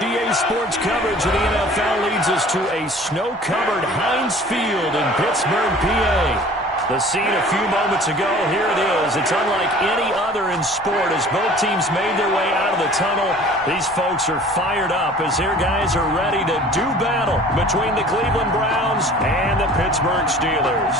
DA Sports coverage of the NFL leads us to a snow-covered Heinz Field in Pittsburgh, PA. The scene a few moments ago, here it is. It's unlike any other in sport as both teams made their way out of the tunnel. These folks are fired up as their guys are ready to do battle between the Cleveland Browns and the Pittsburgh Steelers.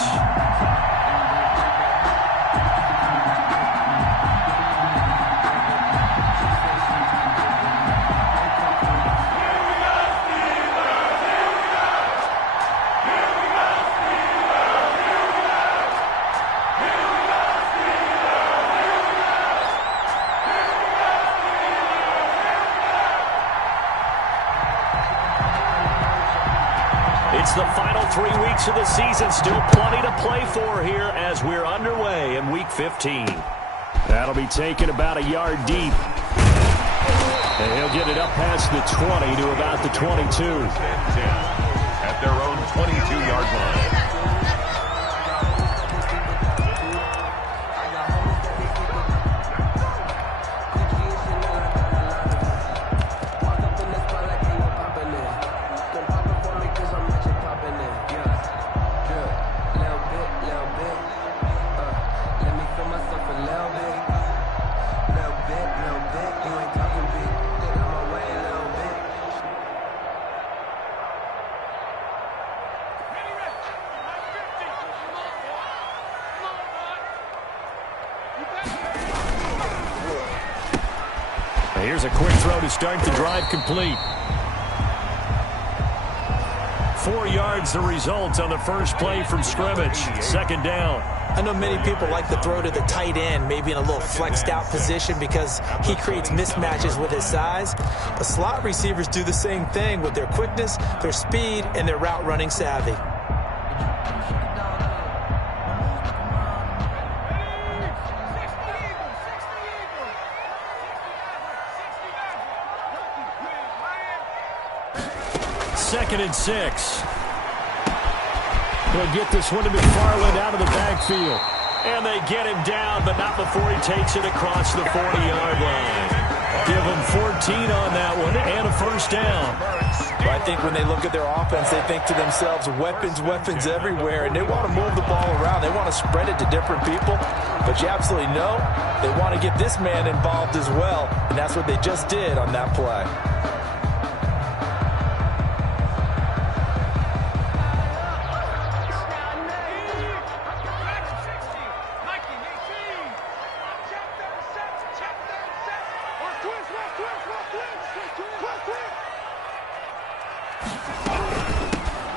It's the final 3 weeks of the season. Still plenty to play for here as we're underway in Week 15. That'll be taken about a yard deep. And he'll get it up past the 20 to about the 22. At their own 22-yard line. Here's a quick throw to start the drive complete. 4 yards the result on the first play from scrimmage. Second down. I know many people like to throw to the tight end, maybe in a little flexed out position because he creates mismatches with his size. But slot receivers do the same thing with their quickness, their speed, and their route running savvy. Second and 6. He'll get this one to McFarland out of the backfield. And they get him down, but not before he takes it across the 40-yard line. Give him 14 on that one and a first down. Well, I think when they look at their offense, they think to themselves, weapons, weapons everywhere, and they want to move the ball around. They want to spread it to different people. But you absolutely know they want to get this man involved as well, and that's what they just did on that play.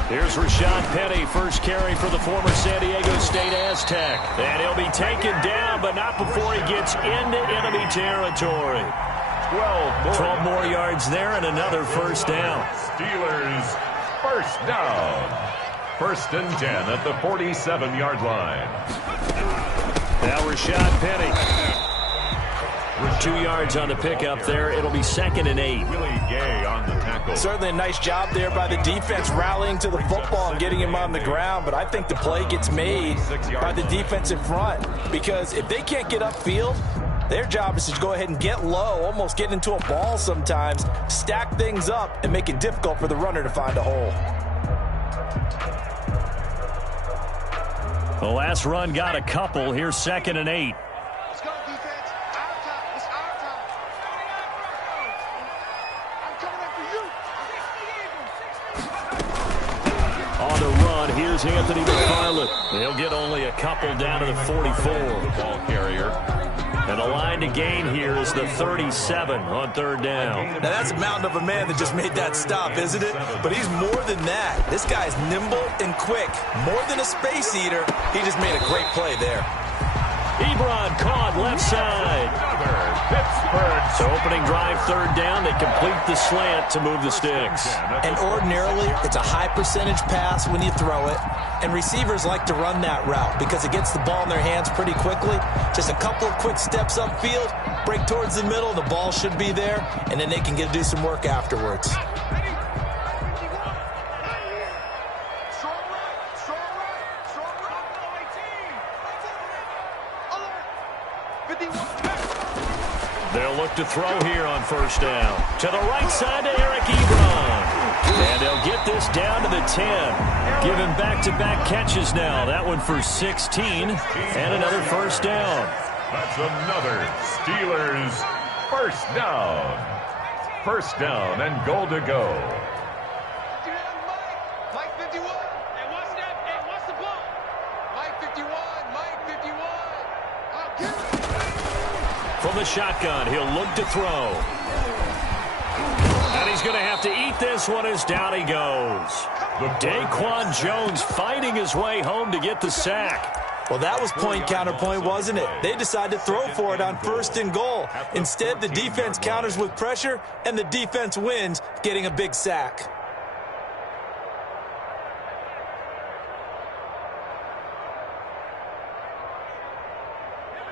Here's Rashad Penny, first carry for the former San Diego State Aztec. And he'll be taken down, but not before he gets into enemy territory. 12 more yards there and another first down. Steelers first down. 1st and 10 at the 47-yard line. Now Rashad Penny. 2 yards on the pickup there. It'll be 2nd and 8. Willie Gay on the tackle. Certainly a nice job there by the defense rallying to the football and getting him on the ground. But I think the play gets made by the defensive front. Because if they can't get upfield, their job is to go ahead and get low, almost get into a ball sometimes, stack things up, and make it difficult for the runner to find a hole. The last run got a couple. Here's 2nd and 8. Here's Anthony McFarland. He'll get only a couple down to the 44. Ball carrier. And the line to gain here is the 37 on 3rd down. Now that's a mountain of a man that just made that stop, isn't it? But he's more than that. This guy's nimble and quick. More than a space eater. He just made a great play there. Ebron caught left side. So opening drive 3rd down. They complete the slant to move the sticks. And ordinarily, it's a high percentage pass when you throw it. And receivers like to run that route because it gets the ball in their hands pretty quickly. Just a couple of quick steps upfield, break towards the middle, the ball should be there, and then they can do some work afterwards. They'll look to throw here on first down. To the right side to Eric Ebron. And they'll get this down to the 10. Giving back-to-back catches now. That one for 16 and another first down. That's another Steelers first down. First down and goal to go. Mike 51. And what's the ball? Mike 51. Mike 51. I'll give it. From the shotgun, he'll look to throw. And he's going to have to eat this one as down he goes. Daquan Jones fighting his way home to get the sack. Well, that was point counterpoint, wasn't it? They decided to throw for it on first and goal. Instead, the defense counters with pressure, and the defense wins, getting a big sack.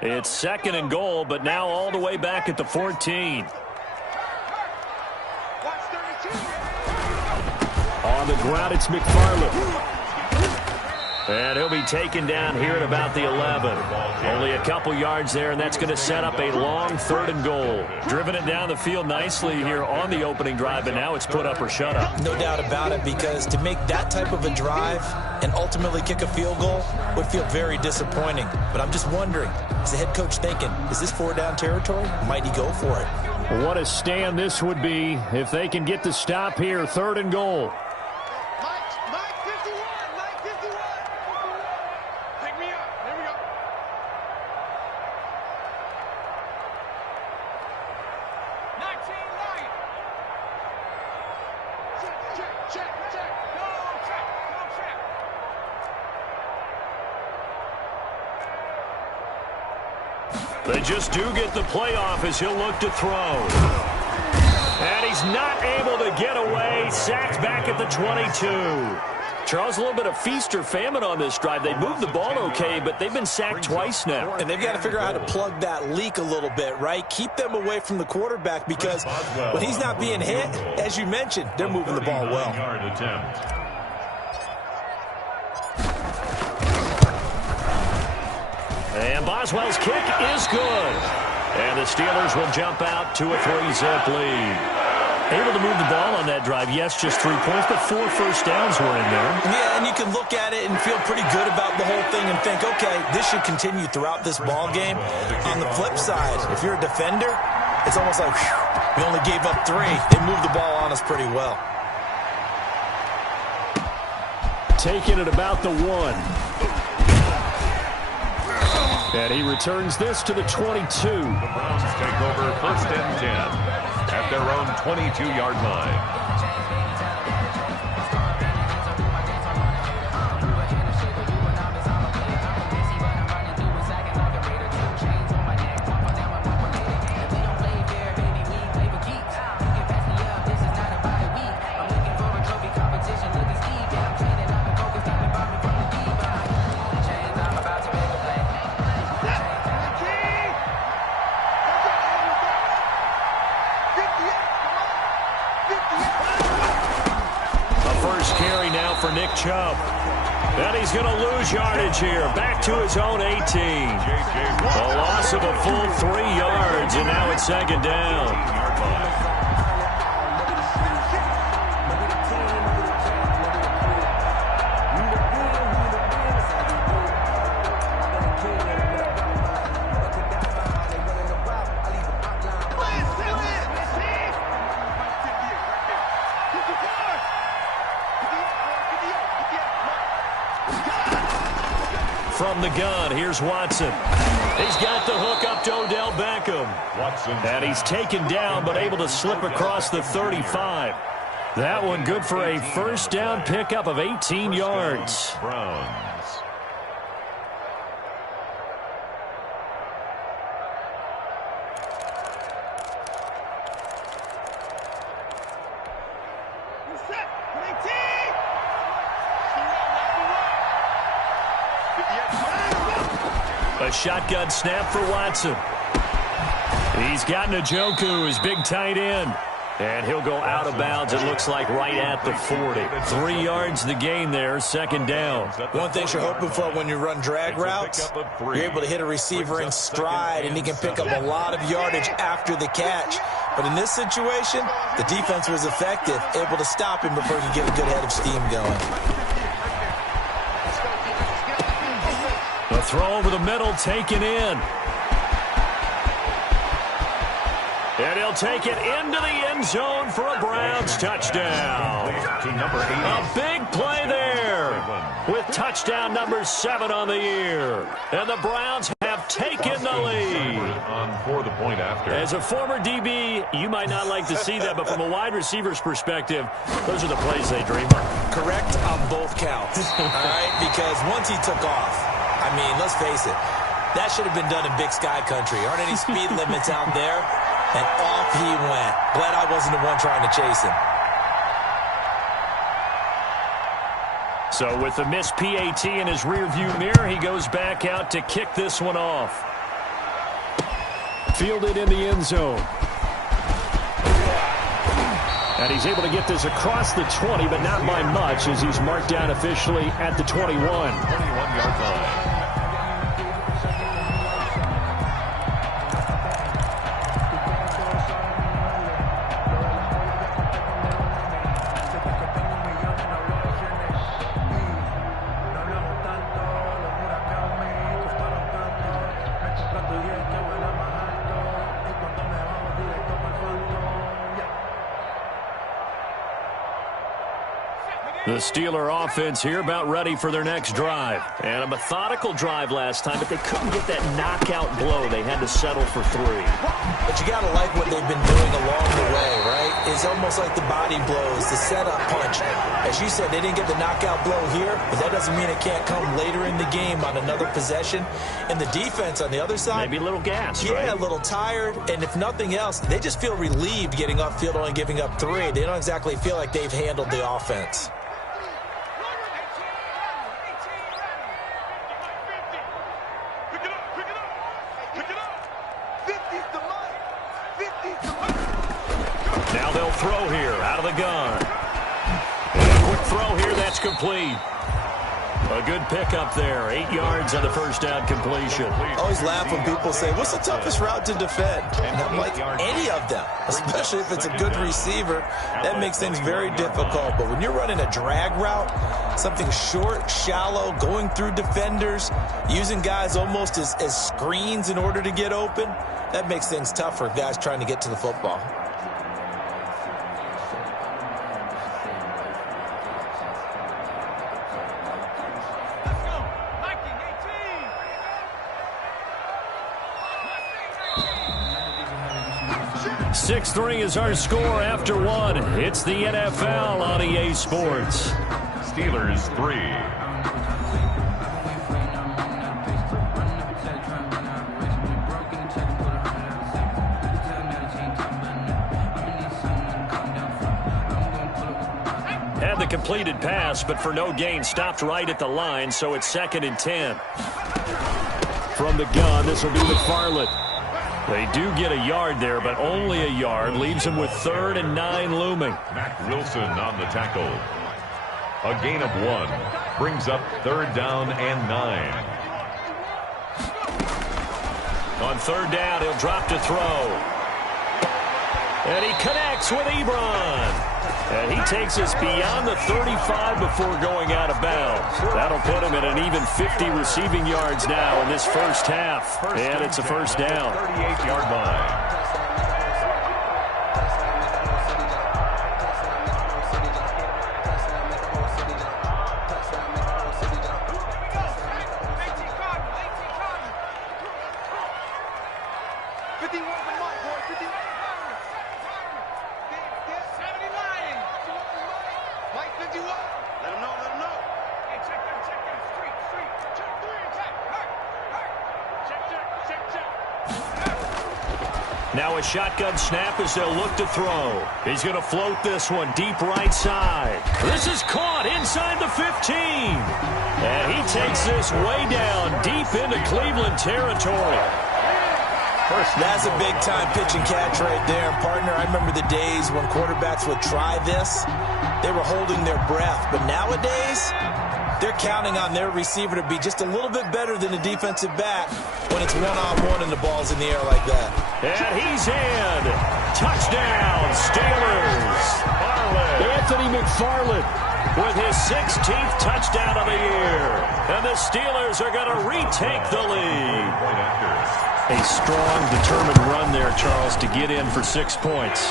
It's second and goal, but now all the way back at the 14. On the ground, it's McFarland. And he'll be taken down here at about the 11. Only a couple yards there, and that's going to set up a long third and goal. Driven it down the field nicely here on the opening drive, but now it's put up or shut up. No doubt about it, because to make that type of a drive and ultimately kick a field goal would feel very disappointing. But I'm just wondering, is the head coach thinking, is this 4-down territory? Might he go for it? What a stand this would be if they can get the stop here, third and goal. They just do get the playoff as he'll look to throw. And he's not able to get away. Sacked back at the 22. Charles, a little bit of feast or famine on this drive. They moved the ball okay, but they've been sacked twice now. And they've got to figure out how to plug that leak a little bit, right? Keep them away from the quarterback, because when he's not being hit, as you mentioned, they're moving the ball well. And Boswell's kick is good. And the Steelers will jump out to a 3-zip lead. Able to move the ball on that drive. Yes, just 3 points, but 4 first downs were in there. Yeah, and you can look at it and feel pretty good about the whole thing and think, okay, this should continue throughout this ball game. On the flip side, if you're a defender, it's almost like, whew, we only gave up 3. They moved the ball on us pretty well. Taking it about the 1. And he returns this to the 22. The Browns take over first and 10 at their own 22-yard line. Chubb. And he's going to lose yardage here. Back to his own 18. A loss of a full 3 yards, and now it's second down. From the gun, here's Watson. He's got the hook up to Odell Beckham. And he's taken down, but able to slip across the 35. That one good for a first down pickup of 18 yards. Browns. A shotgun snap for Watson. He's got Njoku, his big tight end. And he'll go out of bounds, it looks like, right at the 40. 3 yards the gain there, second down. One thing you're hoping for when you run drag routes, you're able to hit a receiver in stride, and he can pick up a lot of yardage after the catch. But in this situation, the defense was effective, able to stop him before he could get a good head of steam going. The throw over the middle, taken in. And he'll take it into the end zone for a Browns touchdown. A big play there with touchdown number 7 on the year. And the Browns have taken the lead. For the point after. As a former DB, you might not like to see that, but from a wide receiver's perspective, those are the plays they dream of. Correct on both counts, all right? Because once he took off, I mean, let's face it, that should have been done in Big Sky country. Aren't any speed limits out there? And off he went. Glad I wasn't the one trying to chase him. So with the missed PAT in his rearview mirror, he goes back out to kick this one off. Fielded in the end zone. And he's able to get this across the 20, but not by much, as he's marked down officially at the 21. 21-yard line. The Steeler offense here about ready for their next drive. And a methodical drive last time, but they couldn't get that knockout blow. They had to settle for 3. But you got to like what they've been doing along the way, right? It's almost like the body blows, the setup punch. As you said, they didn't get the knockout blow here, but that doesn't mean it can't come later in the game on another possession. And the defense on the other side, maybe a little gassed, yeah, right? a little tired. And if nothing else, they just feel relieved getting upfield, only giving up 3. They don't exactly feel like they've handled the offense. Now they'll throw here out of the gun. And a quick throw here, that's complete. A good pickup there. 8 yards on the first down completion. I always laugh when people say, what's the toughest route to defend? And I'm like, any of them, especially if it's a good receiver. That makes things very difficult. But when you're running a drag route, something short, shallow, going through defenders, using guys almost as screens in order to get open, that makes things tough for guys trying to get to the football. .6-3 is our score after 1. It's the NFL on EA Sports. Steelers 3. Had the completed pass, but for no gain, stopped right at the line, so it's 2nd and 10. From the gun, this will be McFarland. They do get a yard there, but only a yard. Leaves him with 3rd and 9 looming. Mac Wilson on the tackle. A gain of 1. Brings up 3rd down and 9. On 3rd down, he'll drop to throw. And he connects with Ebron. And he takes us beyond the 35 before going out of bounds. That'll put him at an even 50 receiving yards now in this first half. And it's a first down. 38-yard line. Now a shotgun snap as they'll look to throw. He's going to float this one deep right side. This is caught inside the 15. And he takes this way down deep into Cleveland territory. That's a big-time pitch and catch right there. And partner, I remember the days when quarterbacks would try this. They were holding their breath. But nowadays, they're counting on their receiver to be just a little bit better than the defensive back when it's one-on-one and the ball's in the air like that. And he's in. Touchdown, Steelers. Anthony McFarland with his 16th touchdown of the year. And the Steelers are going to retake the lead. A strong, determined run there, Charles, to get in for 6 points.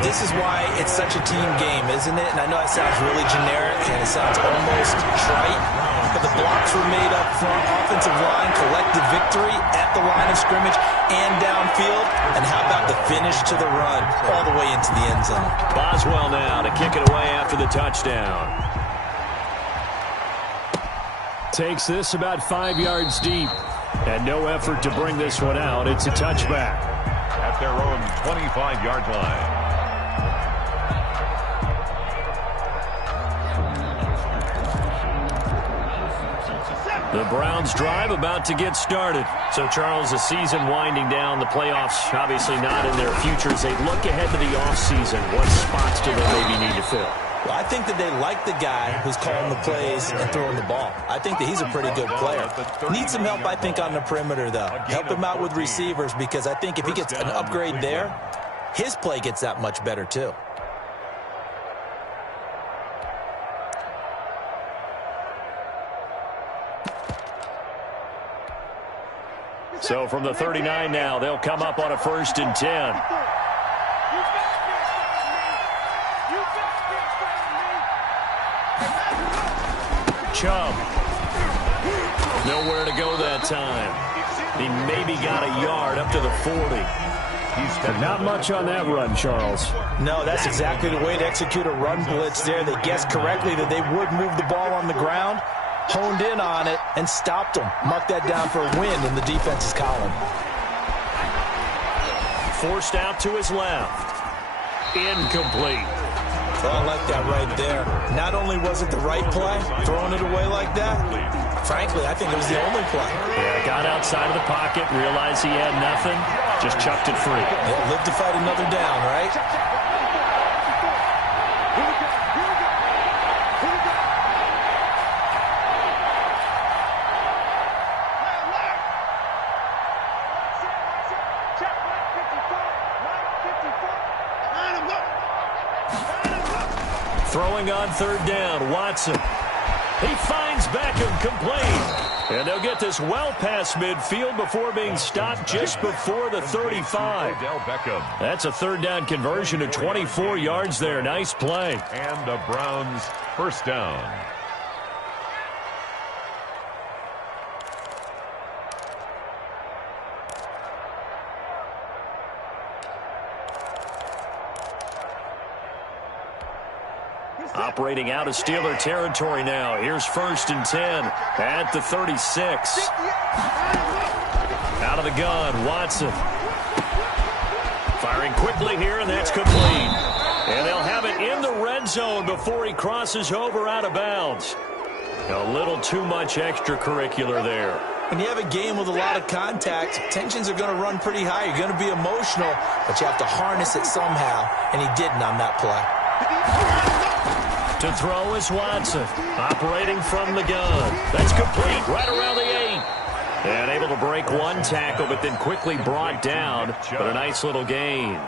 This is why it's such a team game, isn't it? And I know it sounds really generic and it sounds almost trite, but the blocks were made up front, offensive line, collective victory at the line of scrimmage and downfield. And how about the finish to the run all the way into the end zone? Boswell now to kick it away after the touchdown. Takes this about 5 yards deep. And no effort to bring this one out. It's a touchback. At their own 25-yard line. The Browns drive about to get started. So, Charles, the season winding down, the playoffs obviously not in their future. As they look ahead to the offseason, what spots do they maybe need to fill? Well, I think that they like the guy who's calling the plays and throwing the ball. I think that he's a pretty good player. Needs some help, I think, on the perimeter, though. Help him out with receivers, because I think if he gets an upgrade there, his play gets that much better, too. So from the 39 now, they'll come up on a 1st and 10. Chubb. Nowhere to go that time. He maybe got a yard up to the 40. But not much on that run, Charles. No, that's exactly the way to execute a run blitz there. They guessed correctly that they would move the ball on the ground, honed in on it, and stopped them. Marked that down for a win in the defense's column. Forced out to his left. Incomplete. Well, I like that right there. Not only was it the right play, throwing it away like that, frankly, I think it was the only play. Yeah, got outside of the pocket, realized he had nothing, just chucked it free. Yeah, live to fight another down, right? Throwing on 3rd down, Watson. He finds Beckham complete. And they'll get this well past midfield before being stopped just before the 35. That's a 3rd down conversion of 24 yards there. Nice play. And the Browns 1st down. Operating out of Steeler territory now. Here's 1st and 10 at the 36. Out of the gun, Watson. Firing quickly here, and that's complete. And they'll have it in the red zone before he crosses over out of bounds. A little too much extracurricular there. When you have a game with a lot of contact, tensions are going to run pretty high. You're going to be emotional, but you have to harness it somehow, and he didn't on that play. To throw is Watson, operating from the gun. That's complete, right around the 8. And able to break one tackle, but then quickly brought down. But a nice little gain.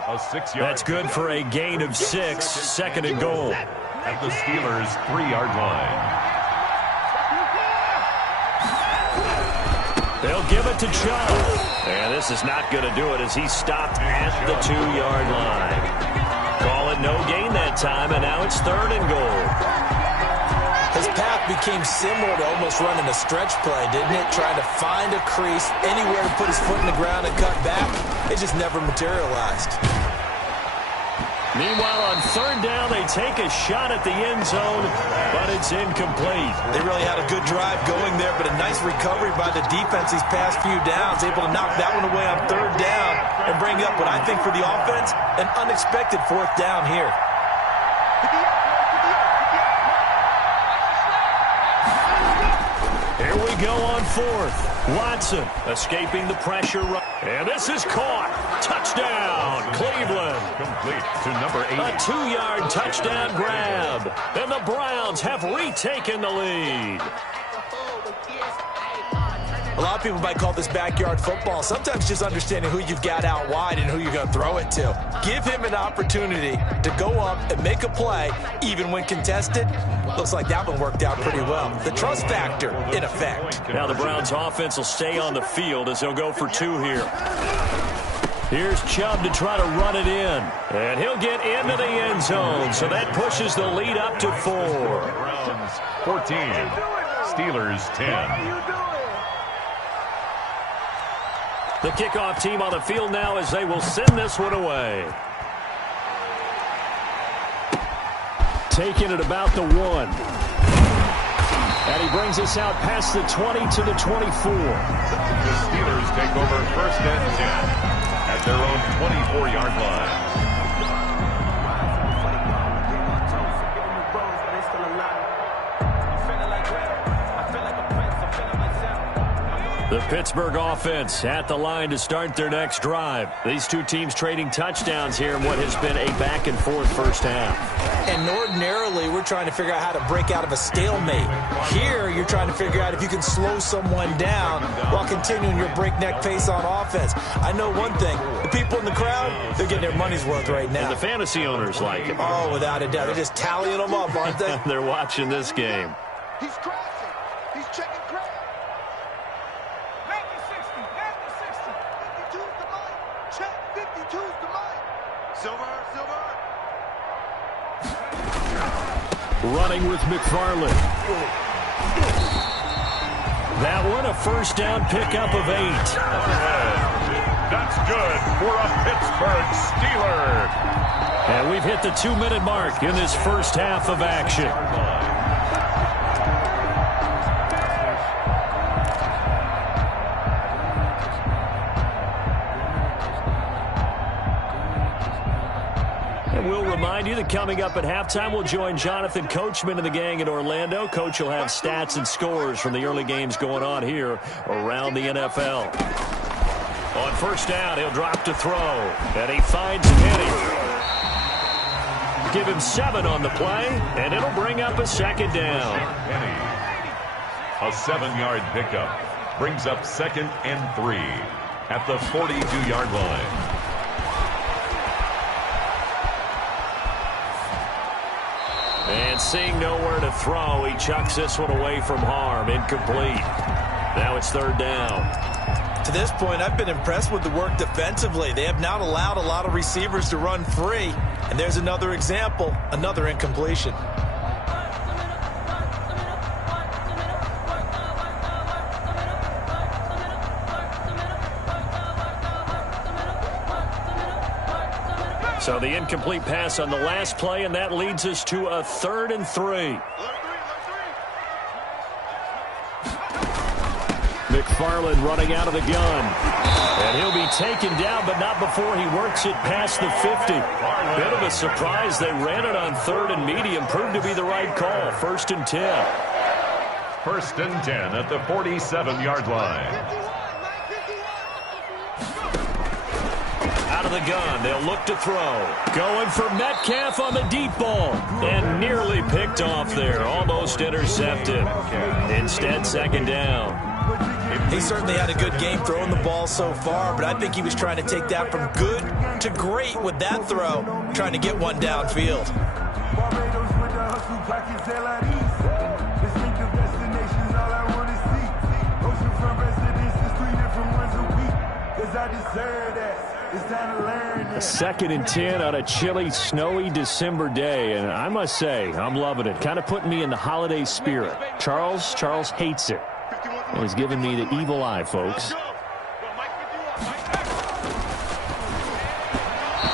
That's good for a gain of 6, 2nd and goal. At the Steelers' 3-yard line. They'll give it to Chubb. And this is not going to do it as he stopped at the 2-yard line. Call it no gain that time, and now it's 3rd and goal. His path became similar to almost running a stretch play, didn't it? Trying to find a crease, anywhere to put his foot in the ground and cut back. It just never materialized. Meanwhile, on 3rd down, they take a shot at the end zone, but it's incomplete. They really had a good drive going there, but a nice recovery by the defense these past few downs, able to knock that one away on 3rd down and bring up what I think for the offense, an unexpected 4th down here. Here we go on fourth. Watson escaping the pressure. And this is caught. Touchdown, Cleveland. Complete to number 8. A 2-yard touchdown grab. And the Browns have retaken the lead. A lot of people might call this backyard football. Sometimes just understanding who you've got out wide and who you're going to throw it to. Give him an opportunity to go up and make a play, even when contested. Looks like that one worked out pretty well. The trust factor in effect. Now the Browns offense will stay on the field as they'll go for 2 here. Here's Chubb to try to run it in. And he'll get into the end zone. So that pushes the lead up to 4. Browns 14. Steelers 10. The kickoff team on the field now as they will send this one away. Taking it about the 1. And he brings us out past the 20 to the 24. The Steelers take over 1st and 10 at their own 24-yard line. The Pittsburgh offense at the line to start their next drive. These two teams trading touchdowns here in what has been a back-and-forth first half. And ordinarily, we're trying to figure out how to break out of a stalemate. Here, you're trying to figure out if you can slow someone down while continuing your breakneck pace on offense. I know one thing. The people in the crowd, they're getting their money's worth right now. And the fantasy owners like it. Oh, without a doubt. They're just tallying them up, aren't they? They're watching this game. He's crashing. He's checking crash. 52's the mic. Check. 52's the mic. Silver. Running with McFarland. That one, a first down pickup of 8. That's good for a Pittsburgh Steeler. And we've hit the 2-minute mark in this first half of action. We'll remind you that coming up at halftime, we'll join Jonathan Coachman and the gang in Orlando. Coach will have stats and scores from the early games going on here around the NFL. On first down, he'll drop to throw, and he finds Penny. Give him 7 on the play, and it'll bring up a second down. Penny. A 7-yard pickup brings up 2nd and 3 at the 42-yard line. And seeing nowhere to throw, he chucks this one away from harm. Incomplete. Now it's 3rd down. To this point, I've been impressed with the work defensively. They have not allowed a lot of receivers to run free. And there's another example, another incompletion. So the incomplete pass on the last play, and that leads us to a 3rd and 3. McFarland running out of the gun. And he'll be taken down, but not before he works it past the 50. Bit of a surprise. They ran it on 3rd and medium. Proved to be the right call. 1st and 10. 1st and 10 at the 47-yard line. Out of the gun, they'll look to throw. Going for Metcalf on the deep ball. And nearly picked off there. Almost intercepted. Instead, 2nd down. He certainly had a good game throwing the ball so far, but I think he was trying to take that from good to great with that throw, trying to get one downfield. A 2nd and 10 on a chilly, snowy December day, and I must say, I'm loving it. Kind of putting me in the holiday spirit. Charles hates it. And he's giving me the evil eye, folks.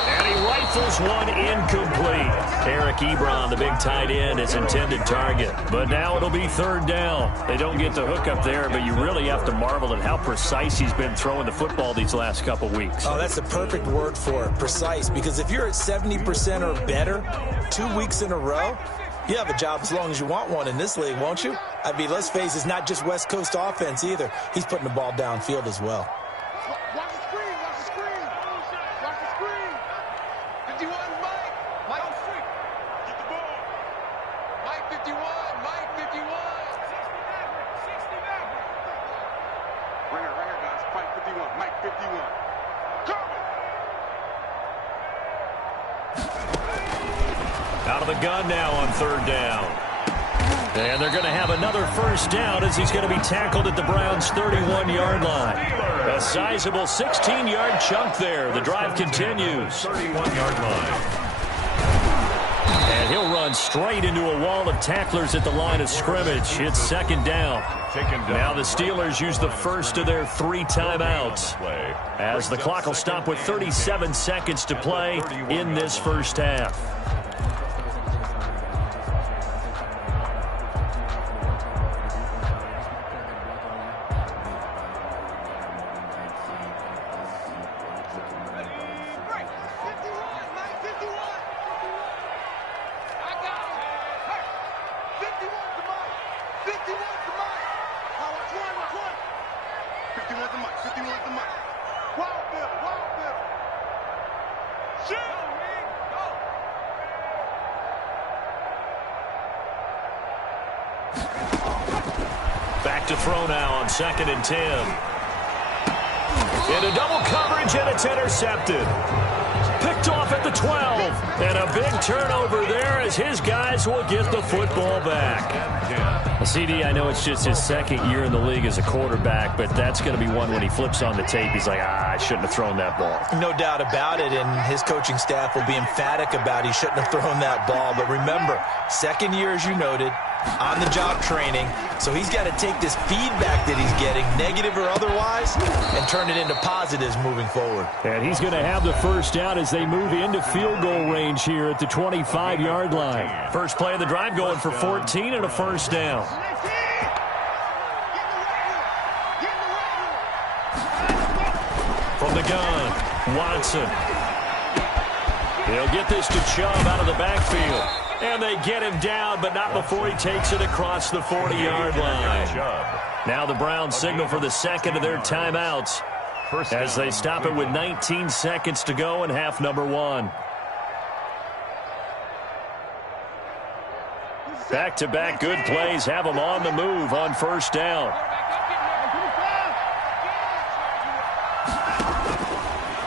And he rifles one incomplete. Eric Ebron, the big tight end, his intended target. But now it'll be 3rd down. They don't get the hook up there, but you really have to marvel at how precise he's been throwing the football these last couple weeks. Oh, that's the perfect word for it, precise. Because if you're at 70% or better 2 weeks in a row, you have a job as long as you want one in this league, won't you? I mean, let's face it, it's not just West Coast offense either. He's putting the ball downfield as well. Watch the screen, watch the screen. Watch the screen. 51, Mike. Mike, get the ball. Mike 51, Mike 51. 60 now. Right here, guys. Mike 51, Mike 51. Coming. Out of the gun now on third down. And they're going to have another first down as he's going to be tackled at the Browns' 31-yard line. A sizable 16-yard chunk there. The drive continues. 31-yard line. And he'll run straight into a wall of tacklers at the line of scrimmage. It's second down. Now the Steelers use the first of their 3 timeouts, as the clock will stop with 37 seconds to play in this first half. Back to throw now on 2nd and 10. Into double coverage, and it's intercepted. Picked off at the 12. And a big turnover there as his guys will get the football back. CD, I know it's just his second year in the league as a quarterback, but that's going to be one when he flips on the tape. He's like, I shouldn't have thrown that ball. No doubt about it, and his coaching staff will be emphatic about he shouldn't have thrown that ball. But remember, second year, as you noted, on-the-job training. So he's got to take this feedback that he's getting, negative or otherwise, and turn it into positives moving forward. And he's going to have the first down as they move into field goal range here at the 25-yard line. First play of the drive going for 14 and a first down. From the gun, Watson. He'll get this to Chubb out of the backfield. And they get him down, but not before he takes it across the 40-yard line. Now the Browns signal for the second of their timeouts as they stop it with 19 seconds to go in half number 1. Back-to-back good plays have them on the move on first down.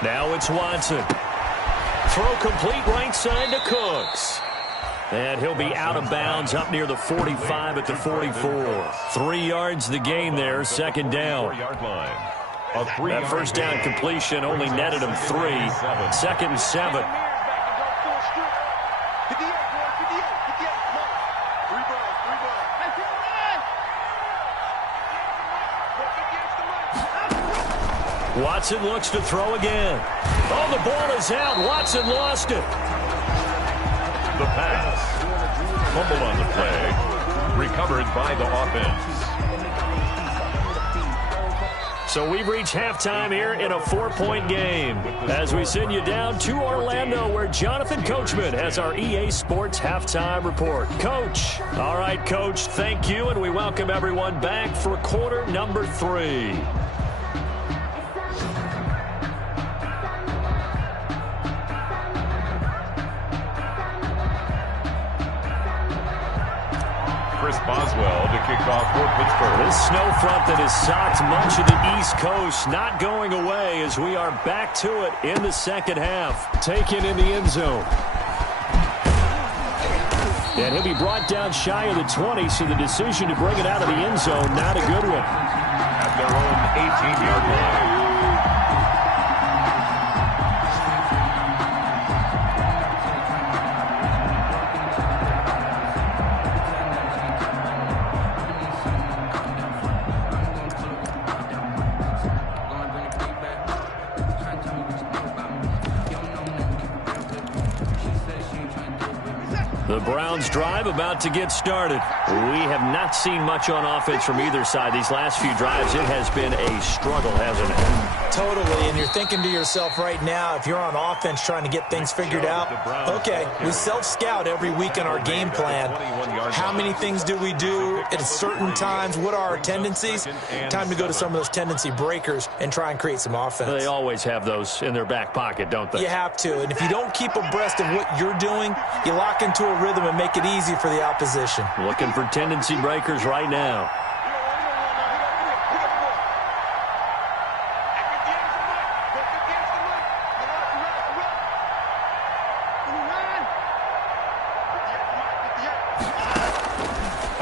Now it's Watson. Throw complete right side to Cooks. And he'll be out of bounds up near the 45 at the 44. 3 yards the gain there, second down. That first down completion only netted him 3. 2nd and 7. Watson looks to throw again. Oh, the ball is out. Watson lost it. The pass. Fumble on the play. Recovered by the offense. So we've reached halftime here in a 4-point game as we send you down to Orlando, where Jonathan Coachman has our EA Sports halftime report. Coach. All right, Coach, thank you, and we welcome everyone back for quarter number 3. Boswell to kick off for Pittsburgh. This snow front that has socked much of the East Coast not going away as we are back to it in the second half. Taken in the end zone. And he'll be brought down shy of the 20, so the decision to bring it out of the end zone, not a good one. At their own 18-yard line. The Browns drive about to get started. We have not seen much on offense from either side. These last few drives, it has been a struggle, hasn't it? Totally, and you're thinking to yourself right now, if you're on offense trying to get things figured out, okay, we self-scout every week in our game plan. How many things do we do at certain times? What are our tendencies? Time to go to some of those tendency breakers and try and create some offense. They always have those in their back pocket, don't they? You have to, and if you don't keep abreast of what you're doing, you lock into a rhythm and make it easy for the opposition. Looking for tendency breakers right now.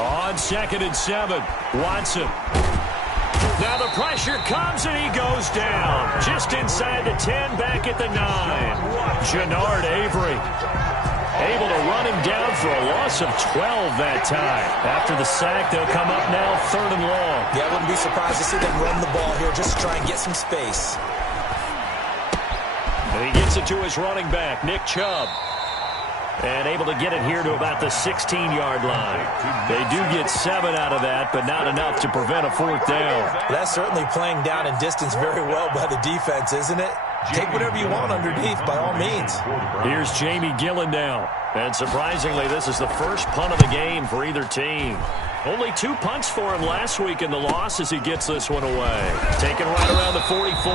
On 2nd and 7, Watson. Now the pressure comes and he goes down. Just inside the 10, back at the 9. Jannard Avery able to run him down for a loss of 12 that time. After the sack, they'll come up now 3rd and long. Yeah, I wouldn't be surprised to see them run the ball here just to try and get some space. And he gets it to his running back, Nick Chubb. And able to get it here to about the 16-yard line. They do get 7 out of that, but not enough to prevent a 4th down. That's certainly playing down in distance very well by the defense, isn't it? Take whatever you want underneath, by all means. Here's Jamie Gillen now. And surprisingly, this is the first punt of the game for either team. Only 2 punts for him last week in the loss as he gets this one away. Taken right around the 44.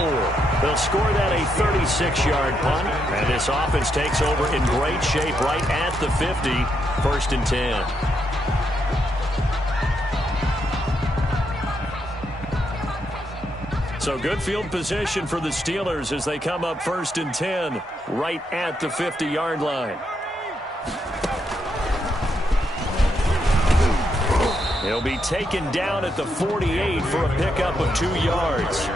They'll score that a 36-yard punt. And this offense takes over in great shape right at the 50. 1st and 10. So good field position for the Steelers as they come up 1st and 10 right at the 50-yard line. He'll be taken down at the 48 for a pickup of 2 yards.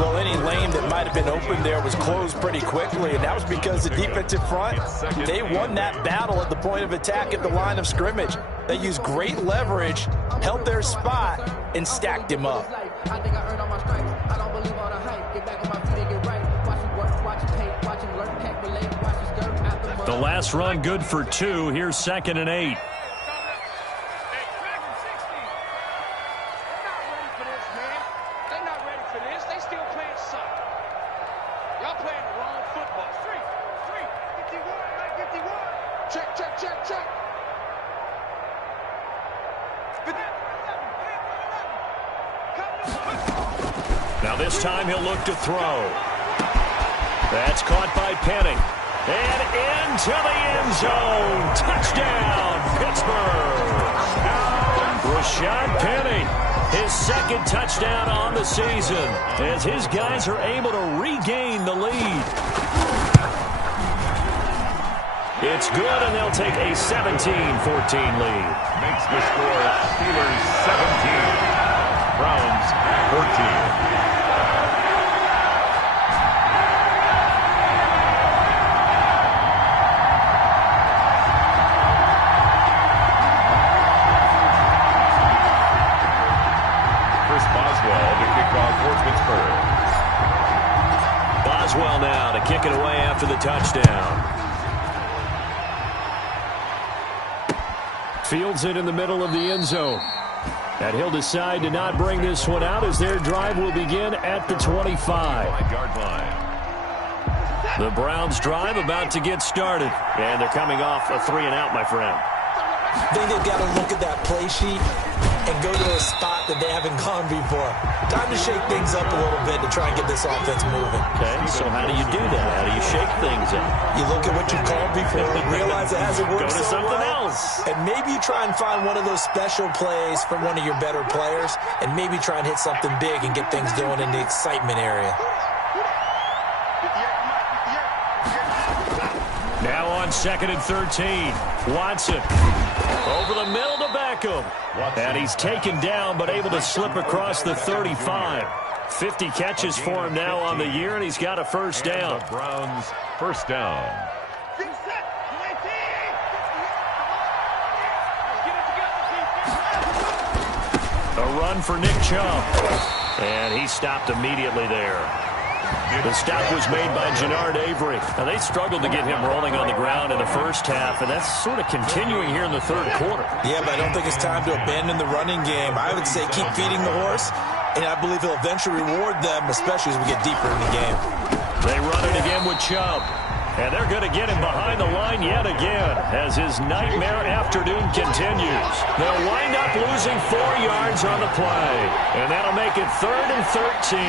Well, any lane that might have been open there was closed pretty quickly, and that was because the defensive front, they won that battle at the point of attack at the line of scrimmage. They used great leverage, held their spot, and stacked him up. I think I earned all my stripes. I don't believe all the hype. Get back on my feet and get right. Watch it work, watch it tape, watch it learn, can't relate, watch it stir after the last run good for 2. Here's 2nd and 8. Now this time he'll look to throw. That's caught by Penny. And into the end zone. Touchdown, Pittsburgh. Rashad Penny, his 2nd touchdown on the season as his guys are able to regain the lead. It's good, and they'll take a 17-14 lead. Makes the score Steelers 17, Browns 14. Boswell now to kick it away after the touchdown. Fields it in the middle of the end zone. And he'll decide to not bring this one out as their drive will begin at the 25-yard line. The Browns' drive about to get started. And they're coming off a 3-and-out, my friend. I think they've got to look at that play sheet and go to a spot that they haven't gone before. Time to shake things up a little bit to try and get this offense moving. Okay, so how do you do that? How do you shake things up? You look at what you called before, realize it hasn't worked Go to so something well, else. and maybe you try and find one of those special plays from one of your better players, and maybe try and hit something big and get things going in the excitement area. Now on 2nd and 13, Watson over the middle to Beckham. And he's taken down but able to slip across the 35. 50 catches for him now on the year, and he's got a 1st down. The Browns 1st down. A run for Nick Chubb. And he stopped immediately there. The stop was made by Jannard Avery. Now, they struggled to get him rolling on the ground in the first half, and that's sort of continuing here in the 3rd quarter. Yeah, but I don't think it's time to abandon the running game. I would say keep feeding the horse and I believe he'll eventually reward them, especially as we get deeper in the game. They run it again with Chubb. And they're going to get him behind the line yet again as his nightmare afternoon continues. They'll wind up losing 4 yards on the play. And that'll make it 3rd and 13.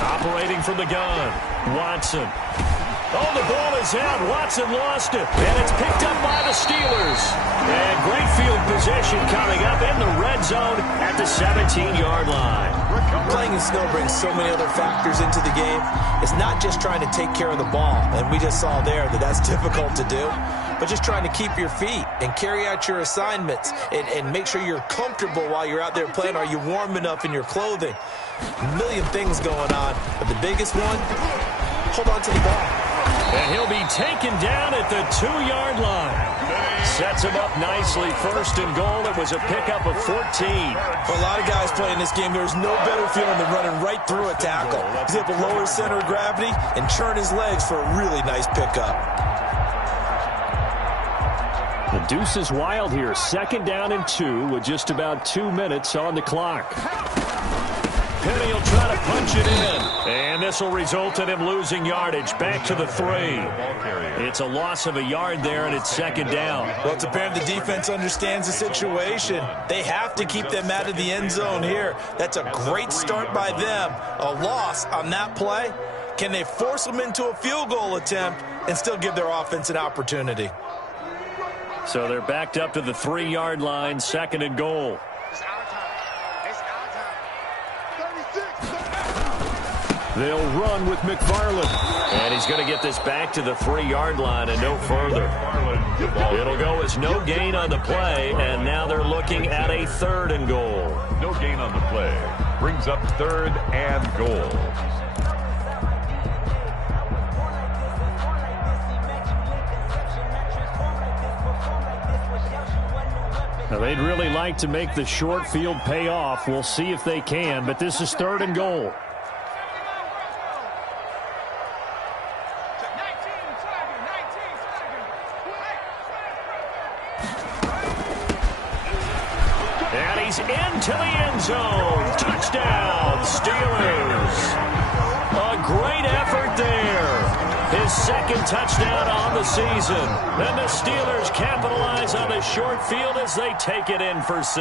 Operating from the gun, Watson. Oh, the ball is out. Watson lost it. And it's picked up by the Steelers. And great field position coming up in the red zone at the 17-yard line. Playing in snow brings so many other factors into the game. It's not just trying to take care of the ball. And we just saw there that that's difficult to do. But just trying to keep your feet and carry out your assignments and make sure you're comfortable while you're out there playing. Are you warm enough in your clothing? A million things going on. But the biggest one, hold on to the ball. And he'll be taken down at the 2-yard line. Sets him up nicely. 1st and goal. It was a pickup of 14. For a lot of guys playing this game, there's no better feeling than running right through a tackle. He's able to lower his center of gravity and churn his legs for a really nice pickup. The deuce is wild here. 2nd down and 2 with just about 2 minutes on the clock. Penny will try to punch it in. And this will result in him losing yardage. Back to the 3. It's a loss of a yard there, and it's 2nd down. Well, it's apparent the defense understands the situation. They have to keep them out of the end zone here. That's a great start by them. A loss on that play. Can they force them into a field goal attempt and still give their offense an opportunity? So they're backed up to the 3-yard line, 2nd and goal. They'll run with McFarland. And he's going to get this back to the 3-yard line and no further. It'll go as no gain on the play, and now they're looking at a 3rd and goal. No gain on the play. Brings up 3rd and goal. Now, they'd really like to make the short field pay off. We'll see if they can, but this is 3rd and goal. And he's into the end zone. Touchdown, Steelers. A great effort there. His 2nd touchdown on the season. Then the Steelers capitalize on the short field as they take it in for 6.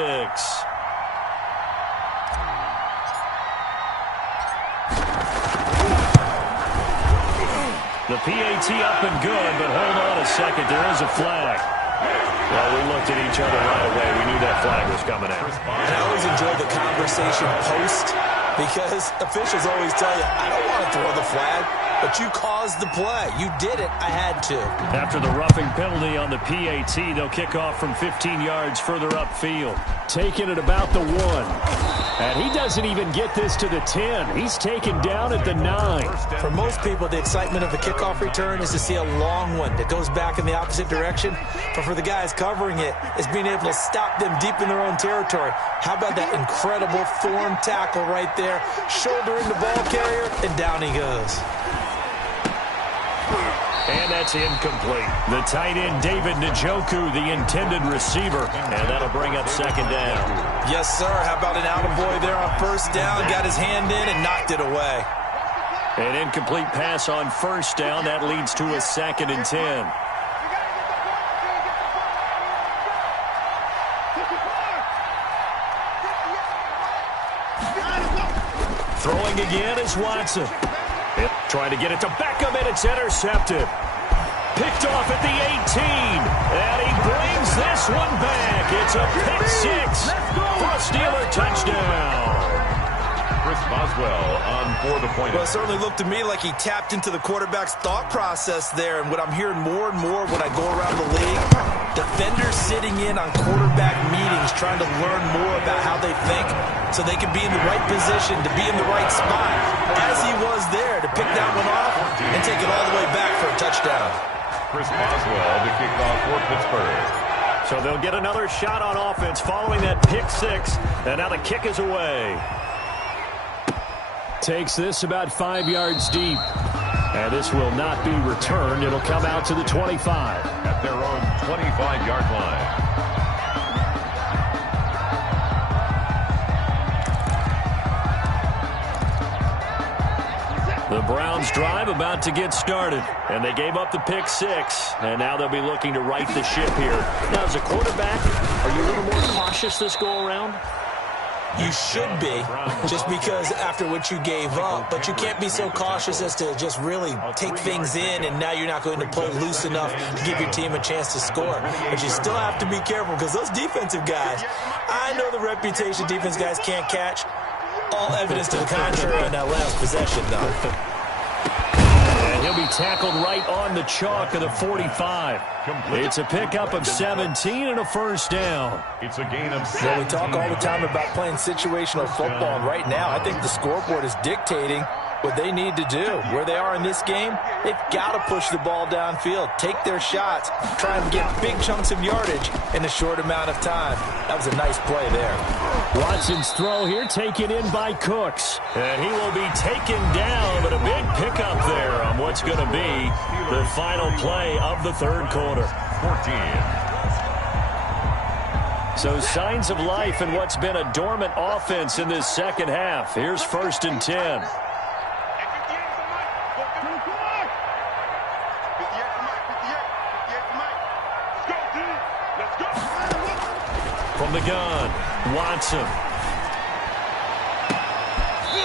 The PAT up and good, but hold on a second. There is a flag. Well, we looked at each other right away. We knew that flag was coming out. And I always enjoy the conversation post because officials always tell you, I don't want to throw the flag. But you caused the play. You did it. I had to. After the roughing penalty on the PAT, they'll kick off from 15 yards further upfield. Taking it about the 1. And he doesn't even get this to the 10. He's taken down at the 9. For most people, the excitement of a kickoff return is to see a long one that goes back in the opposite direction. But for the guys covering it, it's being able to stop them deep in their own territory. How about that incredible form tackle right there? Shoulder in the ball carrier, and down he goes. And that's incomplete. The tight end, David Njoku, the intended receiver. And that'll bring up 2nd down. Yes, sir. How about an attaboy there on 1st down? Got his hand in and knocked it away. An incomplete pass on 1st down. That leads to a 2nd and 10. Throwing again is Watson. Trying to get it to Beckham, and it's intercepted. Picked off at the 18. And he brings this one back. It's a pick 6 for a Steeler touchdown. Chris Boswell on for the point. Well, it certainly looked to me like he tapped into the quarterback's thought process there. And what I'm hearing more and more when I go around the league, defenders sitting in on quarterback meetings trying to learn more about how they think so they can be in the right position, to be in the right spot, as he was there to pick that one off and take it all the way back for a touchdown. Chris Boswell to kick off for Pittsburgh. So they'll get another shot on offense following that pick 6, and now the kick is away. Takes this about 5 yards deep. And this will not be returned. It'll come out to the 25. At their own 25-yard line. The Browns drive about to get started, and they gave up the pick 6, and now they'll be looking to right the ship here. Now, as a quarterback, are you a little more cautious this go-around? You should be, just because after what you gave up, but you can't be so cautious as to just really take things in, and now you're not going to play loose enough to give your team a chance to score. But you still have to be careful, because those defensive guys, I know the reputation defense guys can't catch. All evidence to the contrary on that last possession, though. And he'll be tackled right on the chalk of the 45. It's a pickup of 17 and a first down. It's a gain of 7. Well, we talk all the time about playing situational football, and right now I think the scoreboard is dictating what they need to do. Where they are in this game, they've got to push the ball downfield, take their shots, try and get big chunks of yardage in a short amount of time. That was a nice play there. Watson's throw here taken in by Cooks. And he will be taken down, but a big pickup there on what's going to be the final play of the third quarter. 14. So signs of life in what's been a dormant offense in this second half. Here's 1st and 10. From the gun, Watson.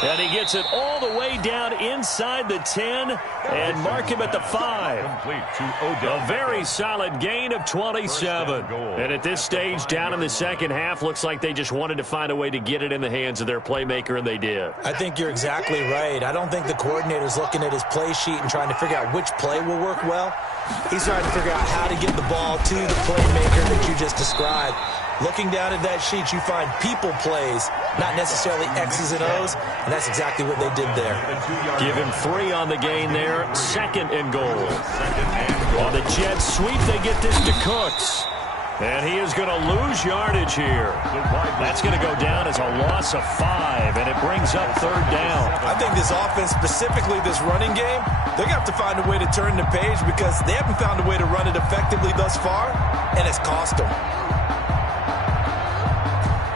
And he gets it all the way down inside the 10 and mark him at the 5. A very solid gain of 27. And at this stage, down in the second half, looks like they just wanted to find a way to get it in the hands of their playmaker, and they did. I think you're exactly right. I don't think the coordinator's looking at his play sheet and trying to figure out which play will work well. He's trying to figure out how to get the ball to the playmaker that you just described. Looking down at that sheet, you find people plays, not necessarily X's and O's, and that's exactly what they did there. Give him 3 on the gain there, 2nd and goal. On the jet sweep, they get this to Cooks. And he is going to lose yardage here. That's going to go down as a loss of 5, and it brings up 3rd down. I think this offense, specifically this running game, they're going to have to find a way to turn the page because they haven't found a way to run it effectively thus far, and it's cost them.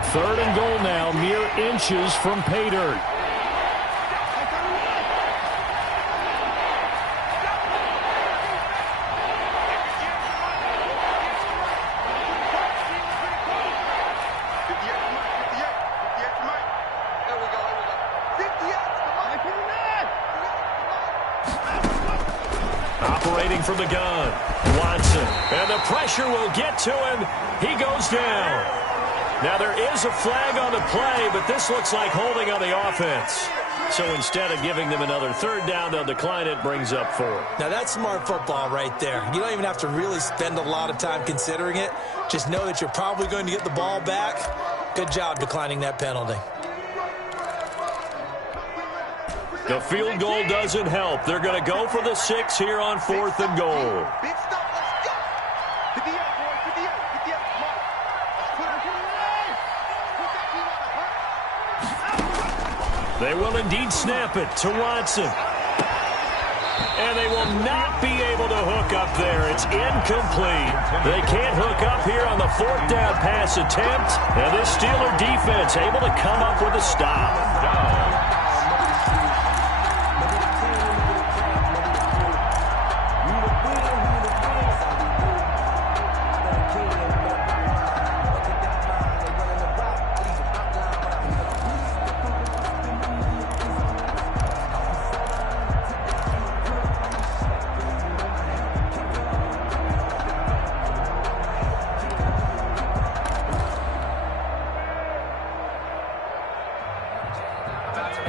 3rd and goal now, mere inches from pay dirt. Operating from the gun, Watson. And the pressure will get to him. He goes down. Now, there is a flag on the play, but this looks like holding on the offense. So instead of giving them another 3rd down, they'll decline it, brings up 4. Now, that's smart football right there. You don't even have to really spend a lot of time considering it. Just know that you're probably going to get the ball back. Good job declining that penalty. The field goal doesn't help. They're going to go for the 6 here on 4th and goal. Big stop, let's go. 58, boy, 58, 58, come on. Let's put it in. Put that team on the They will indeed snap it to Watson. And they will not be able to hook up there. It's incomplete. They can't hook up here on the 4th down pass attempt. And this Steeler defense able to come up with a stop.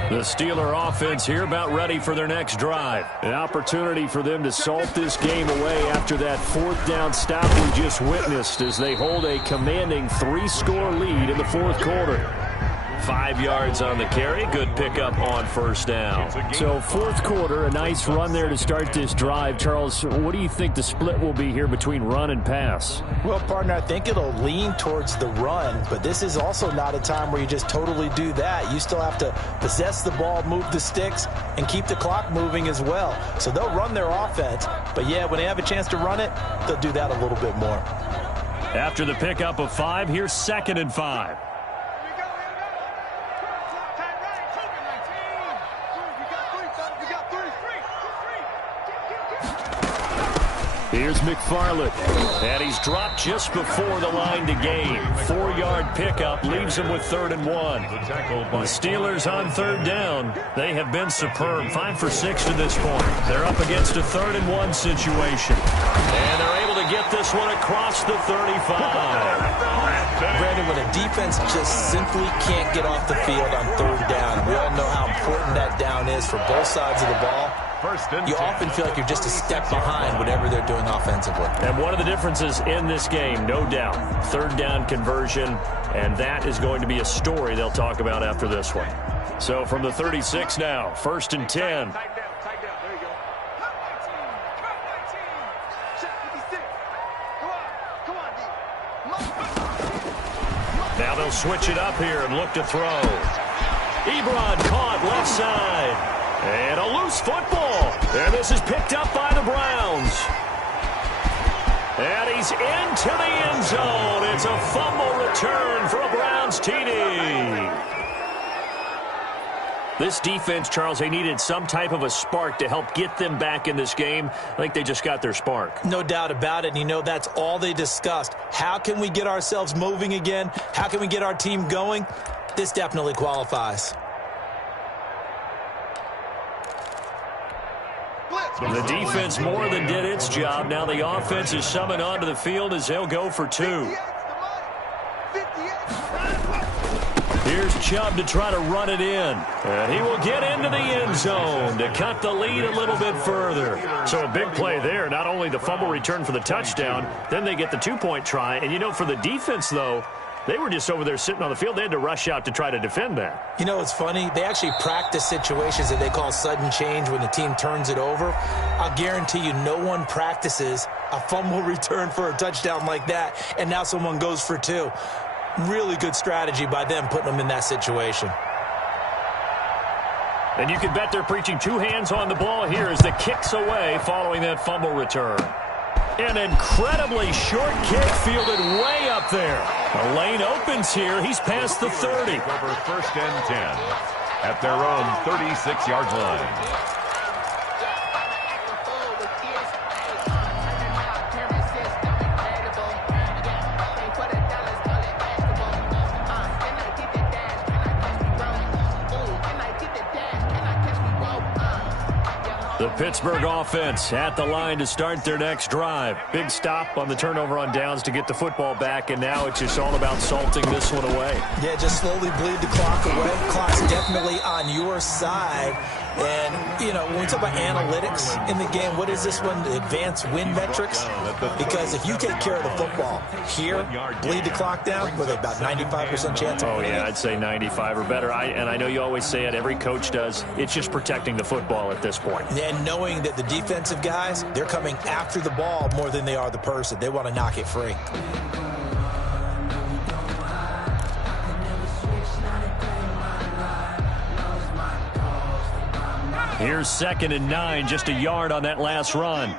The Steeler offense here about ready for their next drive. An opportunity for them to salt this game away after that 4th down stop we just witnessed as they hold a commanding 3-score lead in the 4th quarter. 5 yards on the carry. Good pickup on first down. So fourth quarter, a nice run there to start this drive. Charles, what do you think the split will be here between run and pass? Well, partner, I think it'll lean towards the run, but this is also not a time where you just totally do that. You still have to possess the ball, move the sticks, and keep the clock moving as well. So they'll run their offense, but yeah, when they have a chance to run it, they'll do that a little bit more. After the pickup of 5, here's 2nd and 5. Here's McFarland, and he's dropped just before the line to gain. 4-yard pickup leaves him with 3rd and 1. The Steelers on 3rd down. They have been superb, 5 for 6 to this point. They're up against a 3rd and 1 situation. And they're able to get this one across the 35. Brandon, when a defense just simply can't get off the field on 3rd down, we all know how important that down is for both sides of the ball. You often feel like you're just a step behind whatever they're doing offensively. And one of the differences in this game, no doubt, 3rd down conversion, and that is going to be a story they'll talk about after this one. So from the 36 now, 1st and 10. Now they'll switch it up here and look to throw. Ebron caught left side. And a loose football. And this is picked up by the Browns. And he's into the end zone. It's a fumble return for a Browns TD. This defense, Charles, they needed some type of a spark to help get them back in this game. I think they just got their spark. No doubt about it. And, you know, that's all they discussed. How can we get ourselves moving again? How can we get our team going? This definitely qualifies. The defense more than did its job. Now the offense is summoned onto the field as they'll go for 2. Here's Chubb to try to run it in. And he will get into the end zone to cut the lead a little bit further. So a big play there. Not only the fumble return for the touchdown, then they get the 2-point try. And, you know, for the defense, though, they were just over there sitting on the field. They had to rush out to try to defend that. You know, it's funny. They actually practice situations that they call sudden change when the team turns it over. I'll guarantee you no one practices a fumble return for a touchdown like that, and now someone goes for 2. Really good strategy by them putting them in that situation. And you can bet they're preaching 2 hands on the ball here as the kick's away following that fumble return. An incredibly short kick fielded way up there. The lane opens here. He's past the 30. Over 1st and 10 at their own 36-yard line. The Pittsburgh offense at the line to start their next drive. Big stop on the turnover on downs to get the football back, and now it's just all about salting this one away. Yeah, just slowly bleed the clock away. Clock's definitely on your side. And, you know, when we talk about analytics in the game, what is this one? The advanced win metrics? Because if you take care of the football here, bleed the clock down, with about 95% chance of winning. Oh, yeah, I'd say 95 or better. And I know you always say it, every coach does. It's just protecting the football at this point. And knowing that the defensive guys, they're coming after the ball more than they are the person. They want to knock it free. Here's 2nd and 9, just a yard on that last run.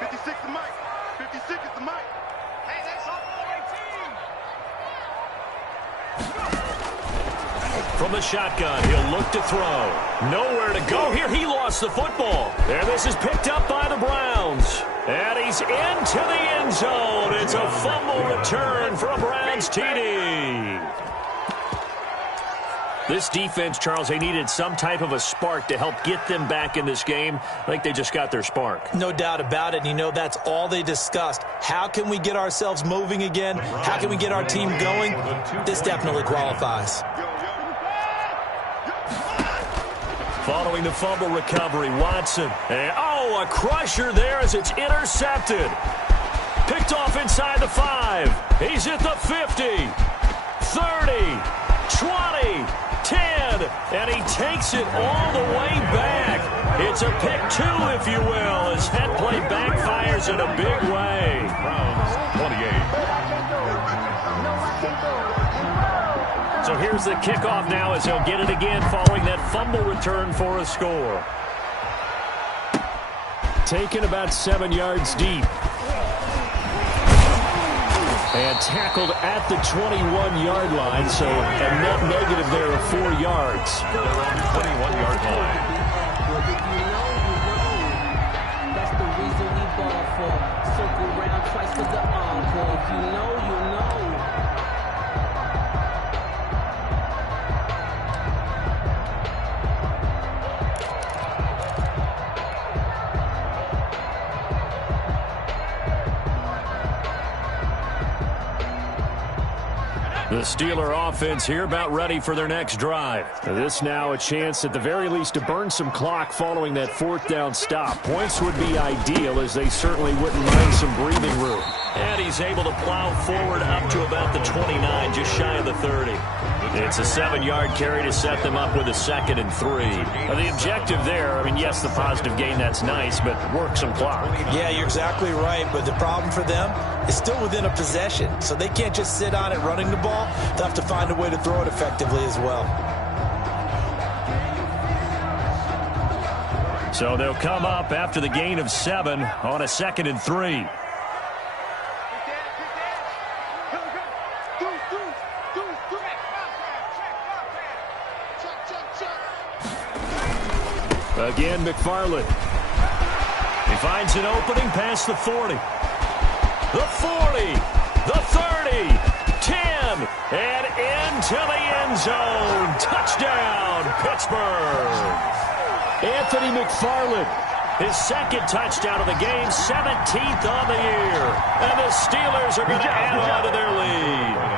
56 to Mike. 56 is the Mike. Hey, that's all 18. From the shotgun, he'll look to throw. Nowhere to go here. He lost the football. And this is picked up by the Browns. And he's into the end zone. It's a fumble return for a Browns TD. This defense, Charles, they needed some type of a spark to help get them back in this game. I think they just got their spark. No doubt about it. And, you know, that's all they discussed. How can we get ourselves moving again? How can we get our team going? This definitely qualifies. Following the fumble recovery, Watson. And, oh, a crusher there as it's intercepted. Picked off inside the 5. He's at the 50. 30, 20, 10, and he takes it all the way back. It's a pick two, if you will, as head play backfires in a big way. Browns 28. So here's the kickoff now as he'll get it again following that fumble return for a score. Taken about 7 yards deep. And tackled at the 21-yard line, so a net negative there of 4 yards. They're on the 21-yard line. That's the reason we ball for. Circle round twice for the encore. If you know, you know. The Steeler offense here about ready for their next drive. This now a chance at the very least to burn some clock following that fourth down stop. Points would be ideal as they certainly wouldn't mind some breathing room. And he's able to plow forward up to about the 29, just shy of the 30. It's a 7-yard carry to set them up with a 2nd and 3. The objective there, I mean, yes, the positive gain, that's nice, but work some clock. Yeah, you're exactly right, but the problem for them is still within a possession, so they can't just sit on it running the ball. They'll have to find a way to throw it effectively as well. So they'll come up after the gain of 7 on a 2nd and 3. Again, McFarland. He finds an opening past the 40. The 40, the 30, 10, and into the end zone. Touchdown, Pittsburgh. Anthony McFarland. His 2nd touchdown of the game, 17th on the year. And the Steelers are going to add on to their lead.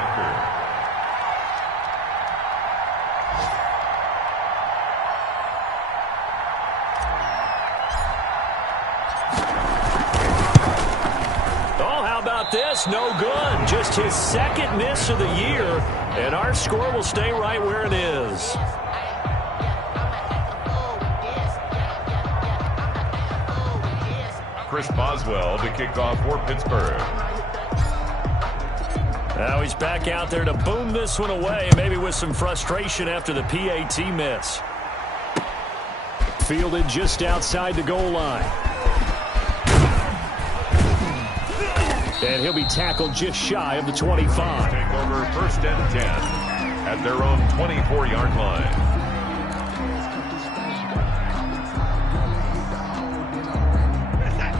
This no good. Just his 2nd miss of the year, and our score will stay right where it is. Chris Boswell to kick off for Pittsburgh. Now he's back out there to boom this one away, maybe with some frustration after the PAT miss. Fielded just outside the goal line. And he'll be tackled just shy of the 25. Take over 1st and 10 at their own 24-yard line.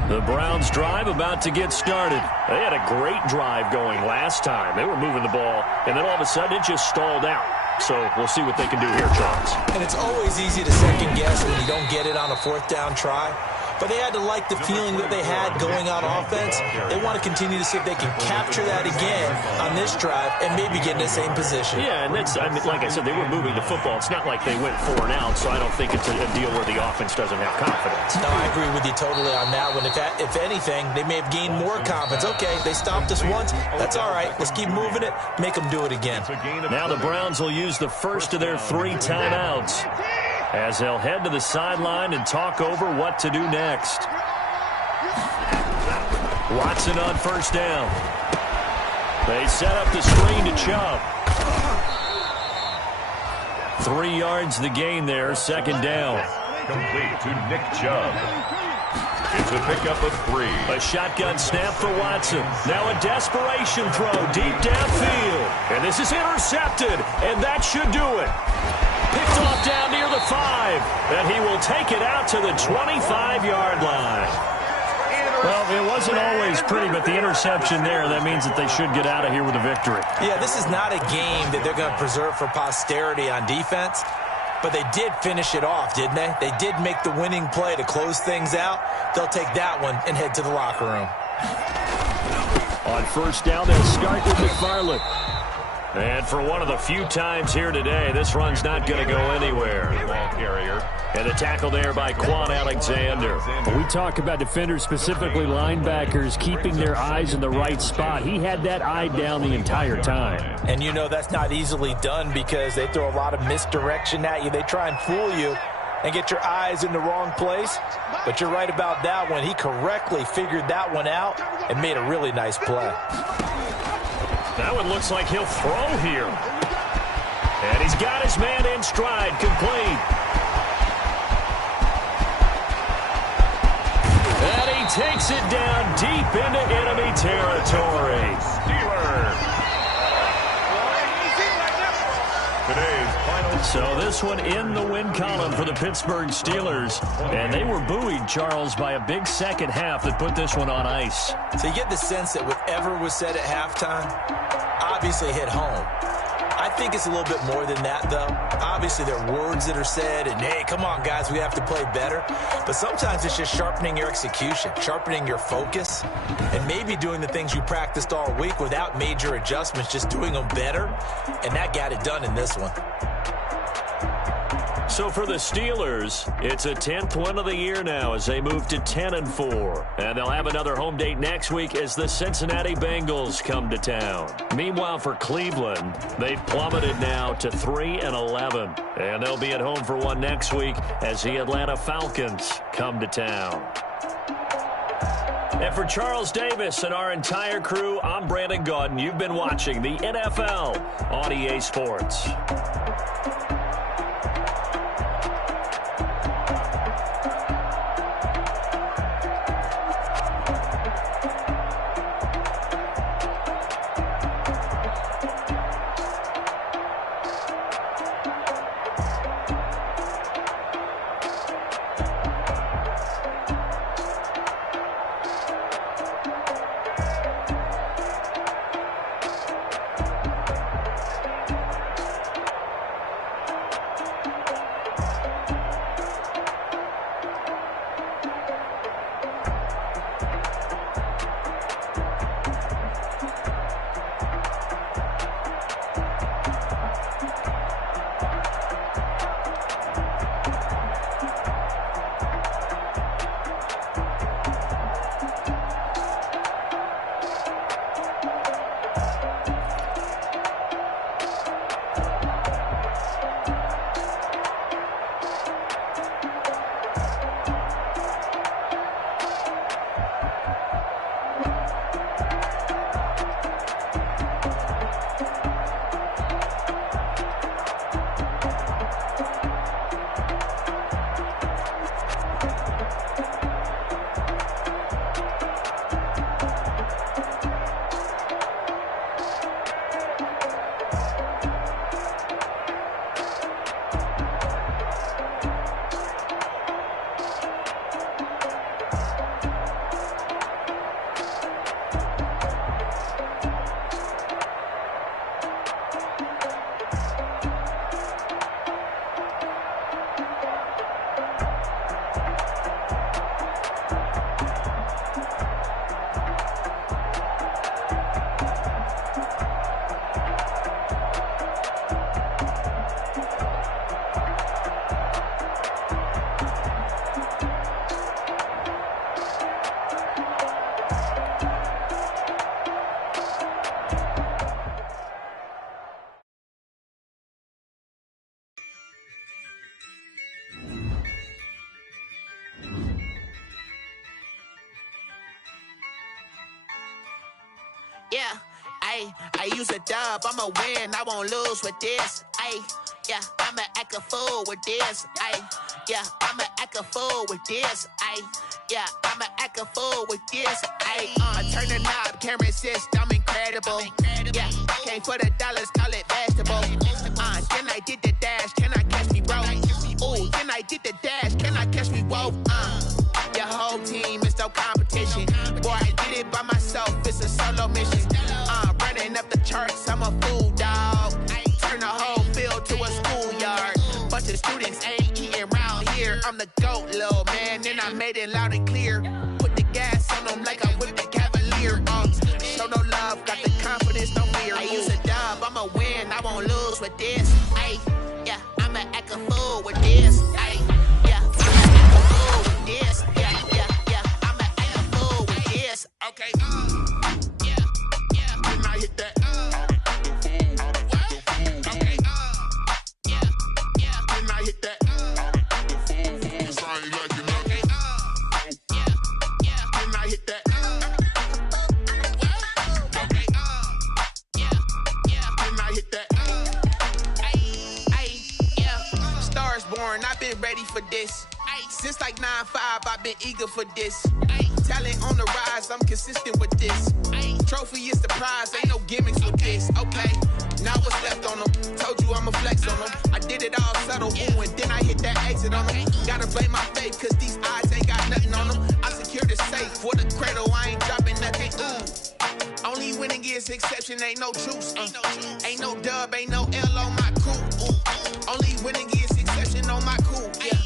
The Browns drive about to get started. They had a great drive going last time. They were moving the ball, and then all of a sudden it just stalled out. So we'll see what they can do here, Charles. And it's always easy to second guess when you don't get it on a 4th down try. But they had to like the feeling that they had going on offense. They want to continue to see if they can capture that again on this drive and maybe get in the same position. Yeah, and that's, I mean, like I said, they were moving the football. It's not like they went 4 and out, so I don't think it's a deal where the offense doesn't have confidence. No, I agree with you totally on that one. If anything, they may have gained more confidence. Okay, they stopped us once. That's all right. Let's keep moving it. Make them do it again. Now the Browns will use the first of their 3 timeouts as they'll head to the sideline and talk over what to do next. Watson on 1st down. They set up the screen to Chubb. 3 yards the gain there, 2nd down. Complete to Nick Chubb. It's a pickup of 3. A shotgun snap for Watson. Now a desperation throw deep downfield. And this is intercepted, and that should do it. Picked off down near the 5, and he will take it out to the 25-yard line. Well, it wasn't always pretty, but the interception there, that means that they should get out of here with a victory. Yeah, this is not a game that they're going to preserve for posterity on defense, but they did finish it off, didn't they? They did make the winning play to close things out. They'll take that one and head to the locker room. On 1st down, they'll start with McFarland. And for one of the few times here today, this run's not going to go anywhere. Ball carrier. And the tackle there by Quan Alexander. We talk about defenders, specifically linebackers, keeping their eyes in the right spot. He had that eye down the entire time. And you know that's not easily done because they throw a lot of misdirection at you. They try and fool you and get your eyes in the wrong place. But you're right about that one. He correctly figured that one out and made a really nice play. That one looks like he'll throw here. And he's got his man in stride, complete. And he takes it down deep into enemy territory. Steelers. Today's final. So this one in the win column for the Pittsburgh Steelers. And they were buoyed, Charles, by a big second half that put this one on ice. So you get the sense that whatever was said at halftime obviously hit home. I think it's a little bit more than that, though. Obviously, there are words that are said, and, hey, come on, guys, we have to play better. But sometimes it's just sharpening your execution, sharpening your focus, and maybe doing the things you practiced all week without major adjustments, just doing them better. And that got it done in this one. So for the Steelers, it's a 10th win of the year now as they move to 10-4. And they'll have another home date next week as the Cincinnati Bengals come to town. Meanwhile, for Cleveland, they've plummeted now to 3-11. And they'll be at home for one next week as the Atlanta Falcons come to town. And for Charles Davis and our entire crew, I'm Brandon Gaudin. You've been watching the NFL on EA Sports. Yeah, I use a dub, I'ma win, I won't lose with this. Yeah, I'ma act a fool with this. Yeah, I'ma act a fool with this. Yeah, I'ma act a fool with this. Turn the knob, camera assist, I'm incredible. Yeah, came for the dollars, call it vegetable. Then I did the dash, can I catch me, bro? Ooh, then I did the dash, can I catch me, whoa? Your whole team is no competition. Boy, I did it by myself, it's a solo mission. Running up the charts, I'm a fool, dog. Turn the whole field to a schoolyard. Bunch of students ain't eating round here. I'm the GOAT, little man, and I made it loud and clear. Put the gas on them like I'm with the Cavalier. Show no love, got the confidence, no fear. I use a dub, I'm a win. this. Ay, since like 9-5, I've been eager for this. Ay, talent on the rise, I'm consistent with this. Ay, trophy is the prize, ain't no gimmicks with this. Okay, now what's left on them? Told you I'ma flex on them. I did it all subtle, ooh, and then I hit that exit on them. Gotta blame my faith, cause these eyes ain't got nothing on them. I secure the safe for the cradle, I ain't dropping nothing, ooh. Only winning is exception, ain't no truce. Ain't no dub, ain't no L on my crew. Only winning is exception on my crew. Yeah.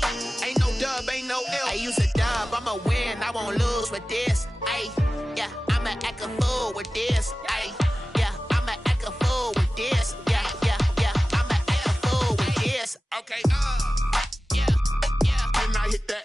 Ain't no dub, ain't no L. I use a dub, I'ma win, I won't lose with this. Ay, yeah, I'ma act a fool with this. Ay, yeah, I'ma act a fool with this. Yeah, yeah, yeah, I'ma act a fool with this. Okay, yeah, yeah. Then I hit that.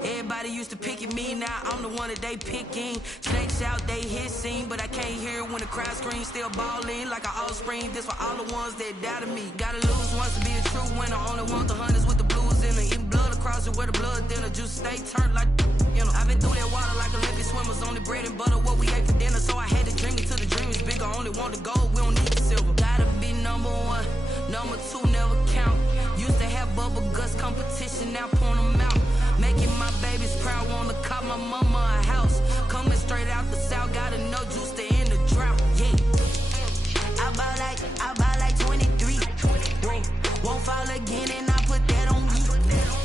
Everybody used to pick at me, now I'm the one that they picking. Snakes out, they hissing, but I can't hear when the crowd screams. Still balling like an offspring. This for all the ones that doubted me. Gotta lose once to be a true winner. Only want the hunters with the blues in it. Eating blood across it where the blood dinner. Juice stay turned like, you know. I've been through that water like Olympic swimmers. Only bread and butter, what we ate for dinner. So I had to dream it till the dream is bigger. Only want the gold, we don't need the silver. Gotta be number one, number two never count. Used to have bubble guts competition, now point them out. Making my babies proud, wanna cop my mama a house. Coming straight out the south, gotta know juice to end the drought, yeah. I buy like 23. Whoa, won't fall again and I put that on me,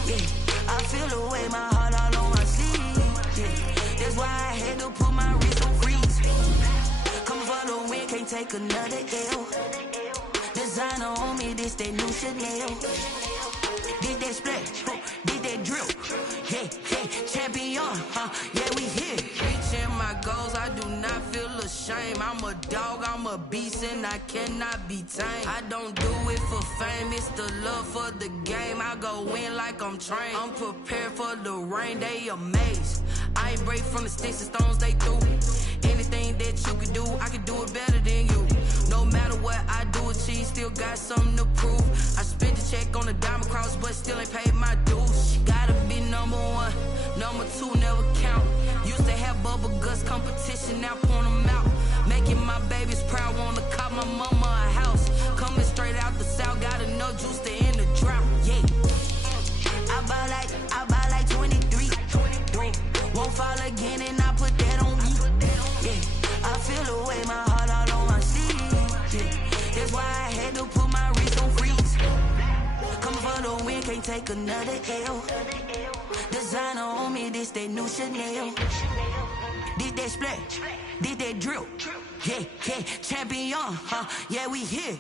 yeah. I feel the way, my heart all on my sleeve, yeah. That's why I had to put my wrist on freeze. Coming for the win, can't take another L. Designer on me, this that new Chanel. Did that splash, did that drill, yeah, yeah, champion, yeah, we here. Reaching my goals, I do not feel ashamed. I'm a dog, I'm a beast, and I cannot be tamed. I don't do it for fame, it's the love for the game. I go in like I'm trained. I'm prepared for the rain, they amazed. I ain't break from the sticks and stones they threw. Anything that you can do, I can do it better than you. No matter what I do, achieve, still got something to prove. I spent the check on the diamond cross, but still ain't paid my dues. Gotta be number one, number two never count. Used to have bubble guts competition, now point them out. Making my babies proud, wanna cop my mama a house. Coming straight out the south, gotta know juice to end the drought, yeah. I buy like 23. Won't fall again and I put that on me, yeah. I feel the way, my heart all on my sleeve, yeah. That's why I had to put my wrist on freeze. Coming for the win, can't take another L. Designer on me, this that new Chanel. Did that splash, did that drill, yeah, yeah, champion, yeah, we here.